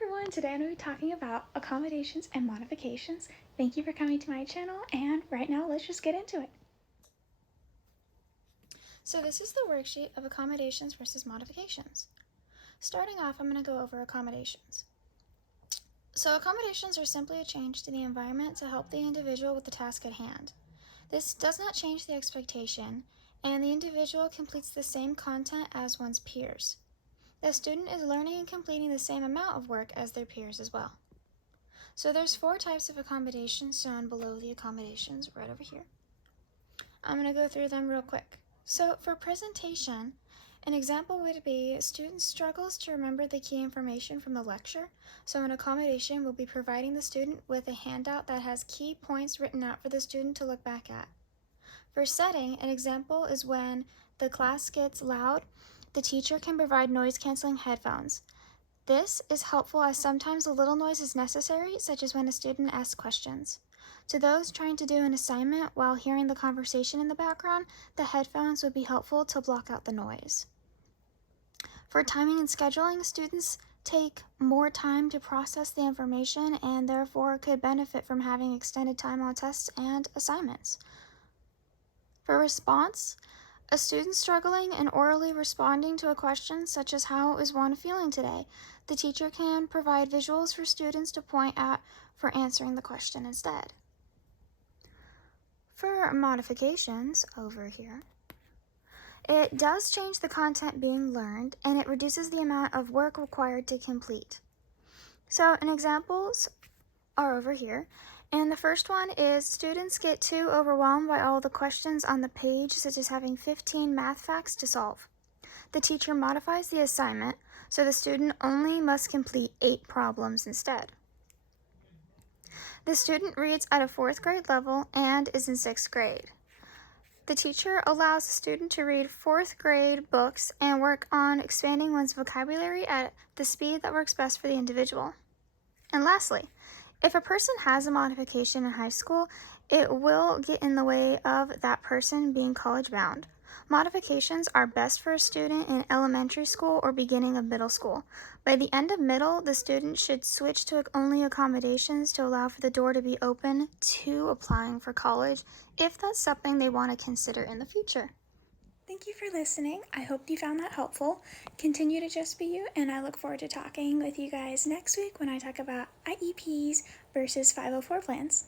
everyone, today I'm going to be talking about accommodations and modifications. Thank you for coming to my channel, and right now let's just get into it. So this is the worksheet of accommodations versus modifications. Starting off, I'm going to go over accommodations. So accommodations are simply a change to the environment to help the individual with the task at hand. This does not change the expectation, and the individual completes the same content as one's peers. The student is learning and completing the same amount of work as their peers as well. So there's 4 types of accommodations shown below the accommodations right over here. I'm going to go through them real quick. So for presentation, an example would be a student struggles to remember the key information from the lecture, so an accommodation will be providing the student with a handout that has key points written out for the student to look back at. For setting, an example is when the class gets loud, the teacher can provide noise-canceling headphones. This is helpful as sometimes a little noise is necessary, such as when a student asks questions. To those trying to do an assignment while hearing the conversation in the background, the headphones would be helpful to block out the noise. For timing and scheduling, students take more time to process the information and therefore could benefit from having extended time on tests and assignments. For response, a student struggling and orally responding to a question such as how is one feeling today, the teacher can provide visuals for students to point at for answering the question instead. For modifications over here, it does change the content being learned and it reduces the amount of work required to complete. So examples are over here. And the first one is students get too overwhelmed by all the questions on the page, such as having 15 math facts to solve. The teacher modifies the assignment, so the student only must complete 8 problems instead. The student reads at a 4th grade level and is in 6th grade. The teacher allows the student to read 4th grade books and work on expanding one's vocabulary at the speed that works best for the individual. And lastly, if a person has a modification in high school, it will get in the way of that person being college bound. Modifications are best for a student in elementary school or beginning of middle school. By the end of middle, the student should switch to only accommodations to allow for the door to be open to applying for college if that's something they want to consider in the future. Thank you for listening. I hope you found that helpful. Continue to just be you, and I look forward to talking with you guys next week when I talk about IEPs versus 504 plans.